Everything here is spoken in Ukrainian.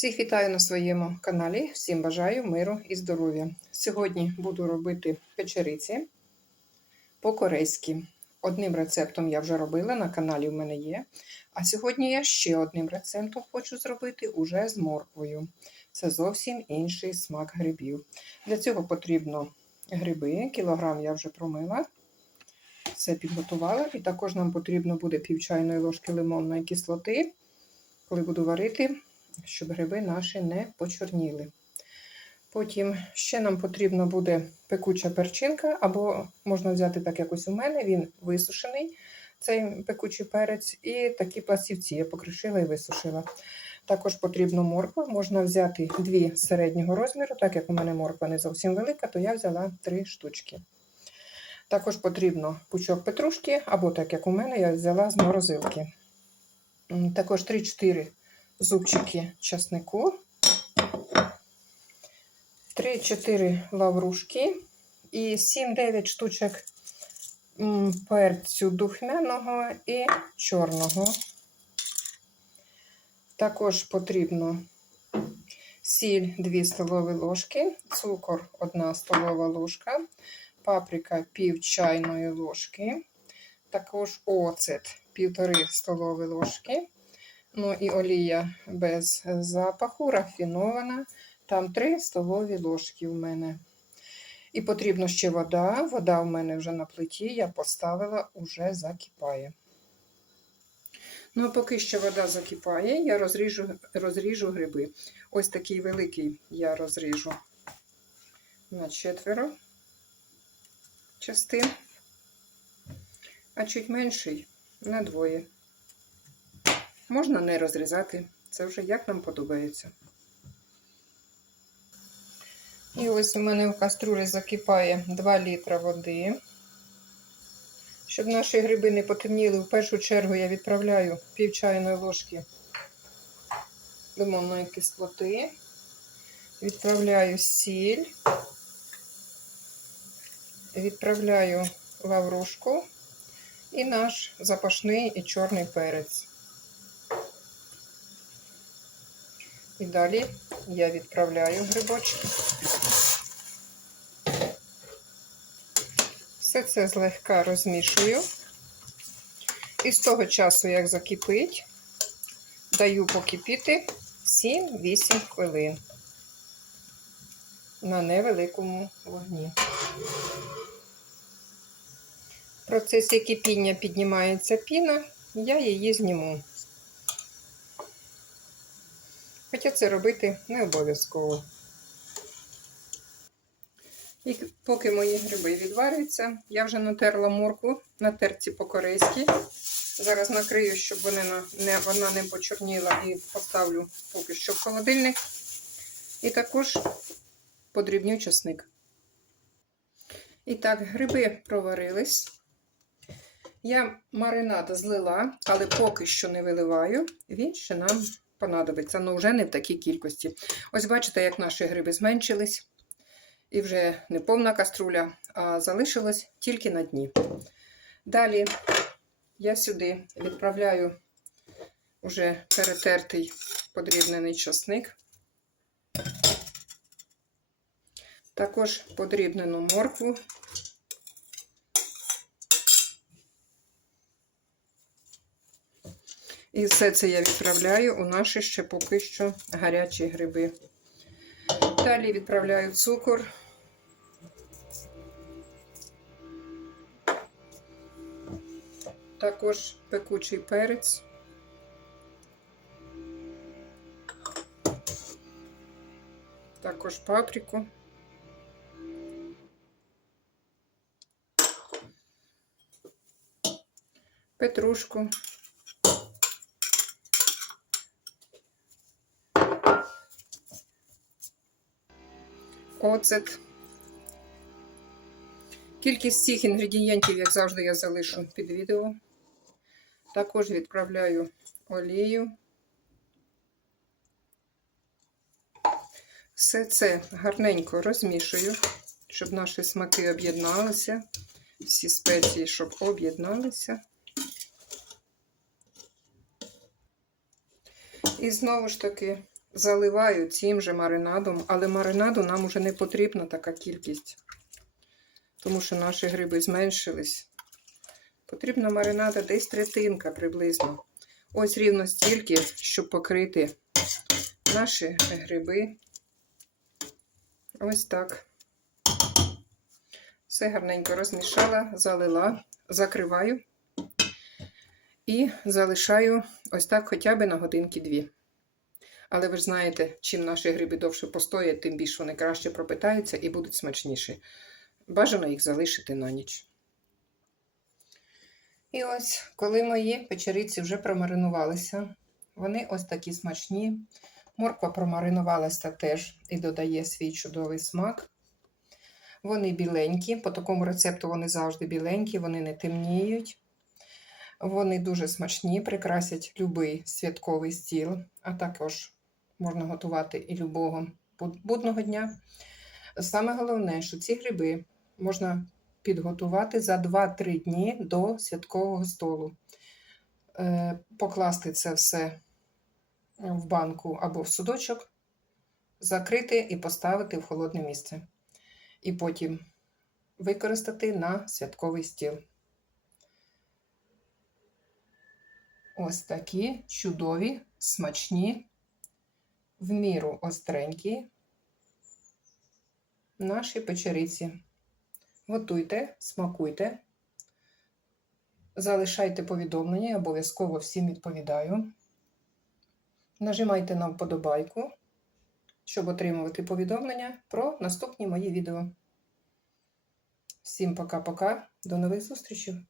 Всіх вітаю на своєму каналі. Всім бажаю миру і здоров'я. Сьогодні буду робити печериці по-корейськи. Одним рецептом я вже робила, на каналі в мене є. А сьогодні я ще одним рецептом хочу зробити уже з морквою. Це зовсім інший смак грибів. Для цього потрібно гриби, кілограм я вже промила. Все підготувала. І також нам потрібно буде пів чайної ложки лимонної кислоти, коли буду варити щоб гриби наші не почорніли. Потім ще нам потрібно буде пекуча перчинка, або можна взяти так якось у мене, він висушений, цей пекучий перець, і такі пластівці я покришила і висушила. Також потрібно морква, можна взяти дві середнього розміру, так як у мене морква не зовсім велика, то я взяла три штучки. Також потрібно пучок петрушки, або так як у мене, я взяла з морозилки. Також 3-4 зубчики часнику, 3-4 лаврушки і 7-9 штучок перцю духмяного і чорного. Також потрібно сіль 2 столові ложки, цукор 1 столова ложка, паприка пів чайної ложки, також оцет 1,5 столові ложки. Ну і олія без запаху, рафінована. Там 3 столові ложки в мене. І потрібно ще вода. Вода в мене вже на плиті, я поставила, уже закипає. Ну, а поки що вода закипає, я розріжу, розріжу гриби. Ось такий великий я розріжу на четверо частин, а чуть менший на двоє. Можна не розрізати, це вже як нам подобається. І ось у мене в каструлі закипає 2 літра води. Щоб наші гриби не потемніли, в першу чергу я відправляю пів чайної ложки лимонної кислоти, відправляю сіль, відправляю лаврушку і наш запашний і чорний перець. І далі я відправляю грибочки. Все це злегка розмішую. І з того часу, як закипить, даю покипіти 7-8 хвилин на невеликому вогні. В процесі кипіння піднімається піна, я її зніму. Хоча це робити не обов'язково. І поки мої гриби відварюються, я вже натерла моркву на терці по-корейськи. Зараз накрию, щоб вони не, вона не почорніла, і поставлю поки що в холодильник. І також подрібню часник. І так, гриби проварились. Я маринад злила, але поки що не виливаю, він ще нам понадобиться, але вже не в такій кількості. Ось бачите, як наші гриби зменшились. І вже не повна каструля, а залишилось тільки на дні. Далі я сюди відправляю вже перетертий подрібнений часник. Також подрібнену моркву. І все це я відправляю у наші ще поки що гарячі гриби. Далі відправляю цукор. Також пекучий перець. Також паприку. Петрушку. Оцет. Кількість цих інгредієнтів, як завжди, я залишу під відео. Також відправляю олію. Все це гарненько розмішую, щоб наші смаки об'єдналися, всі спеції, щоб об'єдналися. І знову ж таки заливаю цим же маринадом, але маринаду нам уже не потрібна така кількість, тому що наші гриби зменшились. Потрібна маринада десь третинка приблизно. Ось рівно стільки, щоб покрити наші гриби. Ось так. Все гарненько розмішала, залила, закриваю і залишаю ось так хоча б на годинки-дві. Але ви ж знаєте, чим наші гриби довше постоять, тим більше вони краще пропитаються і будуть смачніші. Бажано їх залишити на ніч. І ось, коли мої печериці вже промаринувалися, вони ось такі смачні. Морква промаринувалася теж і додає свій чудовий смак. Вони біленькі, по такому рецепту вони завжди біленькі, вони не темніють. Вони дуже смачні, прикрасять будь-який святковий стіл, а також можна готувати і любого будного дня. Саме головне, що ці гриби можна підготувати за 2-3 дні до святкового столу. Е, Покласти це все в банку або в судочок, закрити і поставити в холодне місце. І потім використати на святковий стіл. Ось такі чудові, смачні, в міру остренькі наші печериці. Готуйте, смакуйте, залишайте повідомлення, я обов'язково всім відповідаю. Нажимайте на вподобайку, щоб отримувати повідомлення про наступні мої відео. Всім пока-пока, до нових зустрічей!